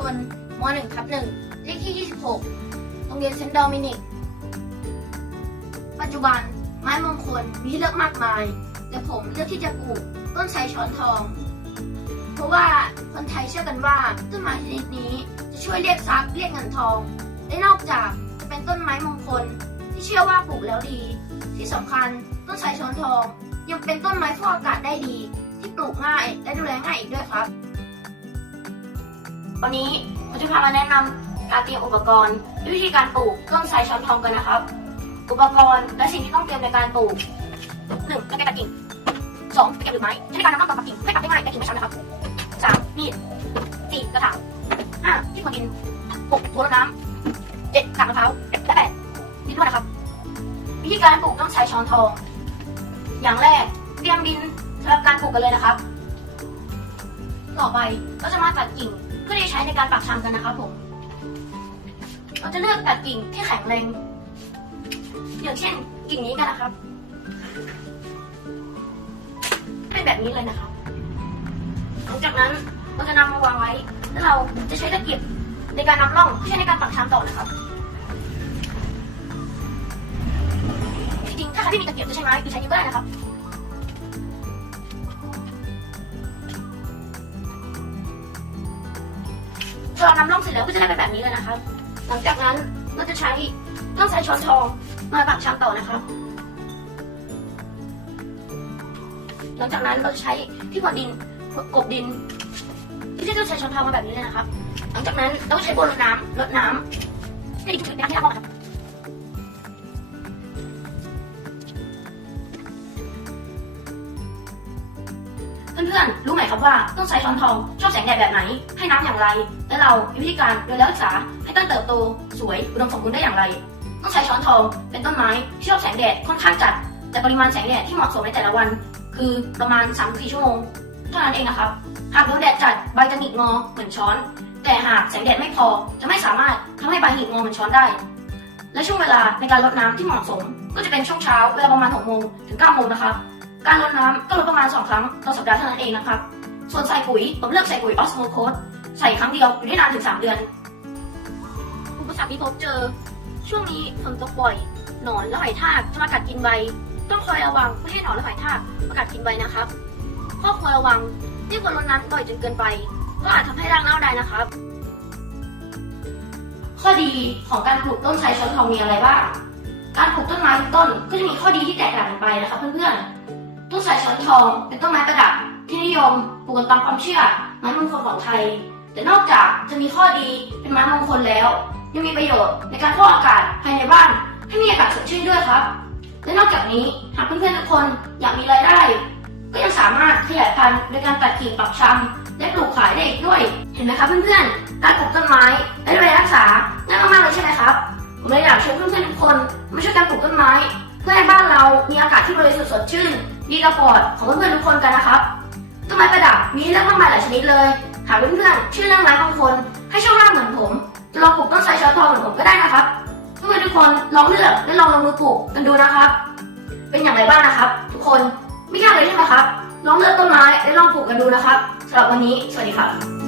นทันมนัชนม .1 ทับ1เลขที่ 26 โรงเรียนเซนต์โดมินิก ปัจจุบันไม้มงคลมีให้เลือกมากมาย แต่ผมเลือกที่จะปลูกต้นไทรช้อนทอง เพราะว่าคนไทยเชื่อกันว่าต้นไม้ชนิดนี้จะช่วยเรียกทรัพย์เรียกเงินทอง และนอกจากจะเป็นต้นไม้มงคลที่เชื่อว่าปลูกแล้วดี ที่สำคัญต้นไทรช้อนทอง ยังเป็นต้นไม้ฟอกอากาศได้ดี ที่ปลูกง่ายและดูแลง่ายอีกด้วยครับ วันนี้ผมจะพามาแนะนำการเตรียมอุปกรณ์วิธีการปลูกต้นไทรช้ช้อนทองกันนะครับ อุปกรณ์และสิ่งที่ต้องเตรียมในการปลูกหนึ่งตะแกรงตัดกิ่งสองตะแกรงหรือไม้ใช้ในการนำต้นตัดกิ่งให้ตัดได้ง่ายและกิ่งไม่ช้ำนะครับสามมีดสี่กระถางห้าที่คนดินหกถัวน้ำเจ็ดกากมะพร้าวและแปดดินด้วยนะครับ วิธีการปลูกต้องใช้ช้อนทอง อย่างแรกเตรียมดินสำหรับการปลูกกันเลยนะครับ ต่อไปก็จะมาตัดกิ่ง เพื่อที่ใช้ในการปักชำกันนะครับผม เราจะเลือกตัดกิ่งที่แข็งแรง อย่างเช่นกิ่งนี้กันนะครับ เป็นแบบนี้เลยนะครับ หลังจากนั้นเราจะนำมาวางไว้ แล้วเราจะใช้ตะเกียบในการนำร่องเพื่อใช้ในการปักชำต่อนะครับจริงๆถ้าใครไม่มีตะเกียบจะใช้ไม้หรือใช้นิ้วก็ได้นะครับ พอเรานำร่องเสร็จแล้วก็จะได้เป็นแบบนี้เลยนะครับ หลังจากนั้นเราจะใช้ต้องใช้ช้อนทองมาปักชามต่อนะครับ หลังจากนั้นเราจะใช้ที่พรวนดินกบดินที่จะต้องใช้ช้อนทองมาแบบนี้เลยนะครับ หลังจากนั้นเราก็ใช้บัวรดน้ำรดน้ำให้ดินถึงน้ำที่เราบอกครับ เพื่อนๆ รู้ไหมครับว่าต้นไทรช้อนทองชอบแสงแดดแบบไหน ให้น้ำอย่างไร และเรามีวิธีการดูแลรักษาให้ต้นเติบโต สวยอุดมสมบูรณ์ได้อย่างไร ต้นไทรช้อนทองเป็นต้นไม้ที่ชอบแสงแดดค่อนข้างจัด แต่ปริมาณแสงแดดที่เหมาะสมในแต่ละวัน คือประมาณ 3-4 ชั่วโมงเท่านั้นเองนะครับ หากโดนแดดจัดใบจะหงิกงอเหมือนช้อน แต่หากแสงแดดไม่พอจะไม่สามารถทำให้ใบหงิกงอเหมือนช้อนได้ และช่วงเวลาในการรดน้ำที่เหมาะสม ก็จะเป็นช่วงเช้าเวลาประมาณ6โมงถึง9โมงนะครับ การรดน้ำก็รดประมาณ 2 ครั้งต่อสัปดาห์เท่านั้นเองนะครับ ส่วนใส่ปุ๋ยผมเลือกใส่ปุ๋ยออสโมโคสใส่ครั้งเดียวอยู่ได้นานถึง 3 เดือน อุปสรรคที่พบเจอ ช่วงนี้ฝนตกบ่อย หนอนและหอยทากจะมากัดกินใบ ต้องคอยระวังไม่ให้หนอนและหอยทากมากัดกินใบนะครับ ข้อควรระวังที่ควรรดน้ำบ่อยจนเกินไป ก็อาจทำให้รากเน่าได้นะครับ ข้อดีของการปลูกต้นไทรช้อนทองมีอะไรบ้าง การปลูกต้นไม้ทุกต้นก็จะมีข้อดีที่แตกต่างกันไปนะครับเพื่อนๆ ต้สายช้อนทองเป็นต้นไม้ประดับที่นิยมปลูกกันตามความเชื่อไม้มงคลของไทย แต่นอกจากจะมีข้อดีเป็นไม้มงคลแล้ว ยังมีประโยชน์ในการฟอกอากาศภายในบ้าน ให้มีอากาศสดชื่นด้วยครับและนอกจากนี้หากเพื่อนๆทุกคนอยากมีรายได้ ก็ยังสามารถขยายพันธุ์โดยการตัดกิ่งปักชำและปลูกขายได้อีกด้วย เห็นไหมครับเพื่อนๆการปลูกต้นไม้และดูแลรักษาง่ายมากๆเลยใช่ไหมครับผมเลยอยากชวนเพื่อนๆทุกคนมาช่วยกันปลูกต้นไม้ เพื่อให้บ้านเรามีอากาศที่บริสุทธิ์สดชื่น รีลาฟอร์ดของเพื่อนๆทุกคนกันนะครับต้นไม้ประดับมีเลือกมากมายหลายชนิดเลย หากเพื่อนๆชื่อเรื่องไม้บางคน ให้ช่องล่างเหมือนผมจะลองปลูกต้นไทรช้อนทองเหมือนผมก็ได้นะครับเพื่อนๆทุกคนลองเลือกและลองลงมือปลูกกันดูนะครับ เป็นอย่างไรบ้างนะครับ ทุกคนไม่ยากเลยใช่ไหมครับลองเลือกต้นไม้และลองปลูกกันดูนะครับสำหรับวันนี้สวัสดีครับ